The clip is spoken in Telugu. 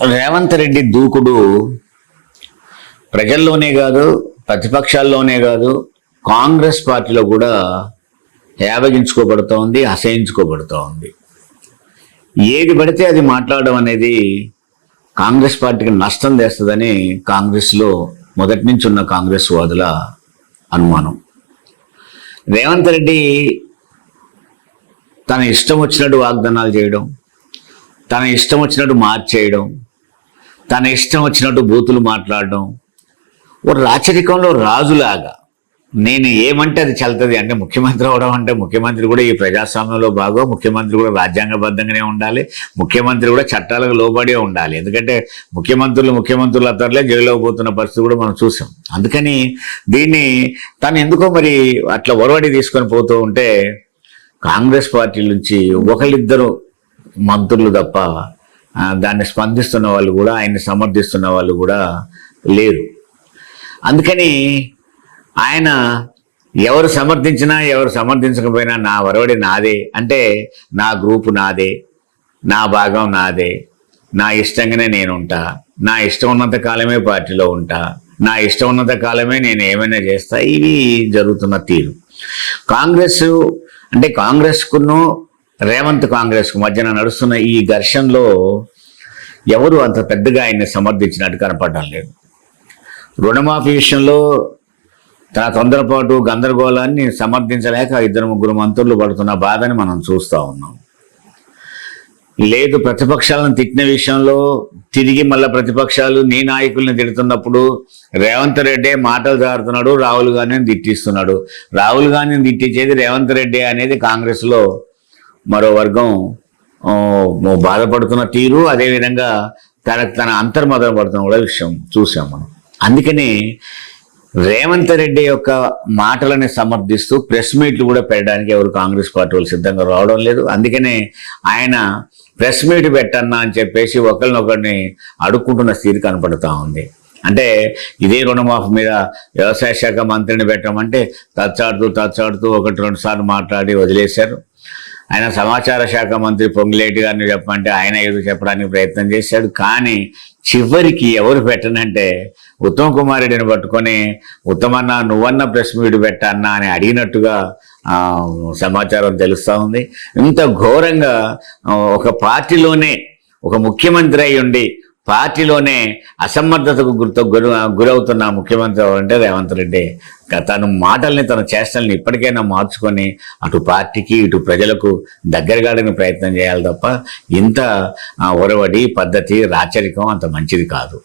రేవంత్ రెడ్డి దూకుడు ప్రజల్లోనే కాదు, ప్రతిపక్షాల్లోనే కాదు, కాంగ్రెస్ పార్టీలో కూడా యావగించుకోబడుతోంది, అసహించుకోబడుతోంది. ఏది పడితే అది మాట్లాడడం అనేది కాంగ్రెస్ పార్టీకి నష్టం తెస్తుందని కాంగ్రెస్లో మొదటి నుంచి ఉన్న కాంగ్రెస్ వాదుల అనుమానం. రేవంత్ రెడ్డి తన ఇష్టం వచ్చినట్టు వాగ్దానాలు చేయడం, తన ఇష్టం వచ్చినట్టు మార్చేయడం, తన ఇష్టం వచ్చినట్టు బూతులు మాట్లాడడం, ఒక రాచరికంలో రాజులాగా నేను ఏమంటే అది చల్లుతుంది. అంటే ముఖ్యమంత్రి అవడం అంటే ముఖ్యమంత్రి కూడా ఈ ప్రజాస్వామ్యంలో బాగో, ముఖ్యమంత్రి కూడా రాజ్యాంగబద్ధంగానే ఉండాలి, ముఖ్యమంత్రి కూడా చట్టాలకు లోబడే ఉండాలి. ఎందుకంటే ముఖ్యమంత్రులు అతరులే జైల్లో పోతున్న పరిస్థితి కూడా మనం చూసాం. అందుకని దీన్ని తను ఎందుకో మరి అట్లా ఒరవడి తీసుకొని పోతూ ఉంటే కాంగ్రెస్ పార్టీ నుంచి ఒకళ్ళిద్దరు మంత్రులు తప్ప దాన్ని స్పందిస్తున్న వాళ్ళు కూడా, ఆయన్ని సమర్థిస్తున్న వాళ్ళు కూడా లేరు. అందుకని ఆయన ఎవరు సమర్థించినా ఎవరు సమర్థించకపోయినా నా వరవడి నాదే, అంటే నా గ్రూపు నాదే, నా భాగం నాదే, నా ఇష్టంగానే నేను ఉంటా, నా ఇష్టం ఉన్నంత కాలమే పార్టీలో ఉంటా, నా ఇష్టం ఉన్నంత కాలమే నేను ఏమైనా చేస్తా. ఇవి జరుగుతున్న తీరు. కాంగ్రెస్కును కాంగ్రెస్కు మధ్యన నడుస్తున్న ఈ ఘర్షణలో ఎవరు అంత పెద్దగా ఆయన్ని సమర్థించినట్టు కనపడడం లేదు. రుణమాఫీ విషయంలో తన తొందరపాటు గందరగోళాన్ని సమర్థించలేక 2-3 మంత్రులు పడుతున్న బాధని మనం చూస్తూ ఉన్నాం. లేదు, ప్రతిపక్షాలను తిట్టిన విషయంలో తిరిగి మళ్ళీ ప్రతిపక్షాలు నీ నాయకుల్ని తిడుతున్నప్పుడు రేవంత్ రెడ్డి మాటలు జారుతున్నాడు, రాహుల్ గాంధీని తిట్టిస్తున్నాడు. రాహుల్ గాంధీని తిట్టించేది రేవంత్ రెడ్డి అనేది కాంగ్రెస్లో మరో వర్గం బాధపడుతున్న తీరు, అదేవిధంగా తన అంతర్మదన పడుతున్న కూడా విషయం చూసాం మనం. అందుకని రేవంత్ రెడ్డి యొక్క మాటలని సమర్థిస్తూ ప్రెస్ మీట్లు కూడా పెట్టడానికి ఎవరు కాంగ్రెస్ పార్టీ వాళ్ళు సిద్ధంగా రావడం లేదు. అందుకనే ఆయన ప్రెస్ మీట్ పెట్టన్నా అని చెప్పేసి ఒకరినొకరిని అడుక్కుంటున్న స్థితి కనపడుతూ ఉంది. అంటే ఇదే రుణమాఫీ మీద వ్యవసాయ శాఖ మంత్రిని పెట్టమంటే తచ్చాడుతూ 1-2 సార్లు మాట్లాడి వదిలేశారు. ఆయన సమాచార శాఖ మంత్రి పొంగులేటి గారిని చెప్పమంటే ఆయన ఏదో చెప్పడానికి ప్రయత్నం చేశాడు. కానీ చివరికి ఎవరు పెట్టనంటే ఉత్తమ్ కుమార్ రెడ్డిని పట్టుకొని ఉత్తమన్న నువ్వన్న ప్రెస్ మీట్ పెట్టన్నా అని అడిగినట్టుగా సమాచారం తెలుస్తూ ఉంది. ఇంత ఘోరంగా ఒక పార్టీలోనే ఒక ముఖ్యమంత్రి అయి ఉండి పార్టీలోనే అసమర్థతకు గురవుతున్న ముఖ్యమంత్రి అంటే రేవంత్ రెడ్డి. తన మాటల్ని, తన చేష్టల్ని ఇప్పటికైనా మార్చుకొని అటు పార్టీకి ఇటు ప్రజలకు దగ్గరగాడని ప్రయత్నం చేయాలి తప్ప ఇంత ఒరవడి పద్ధతి రాచరికం అంత మంచిది కాదు.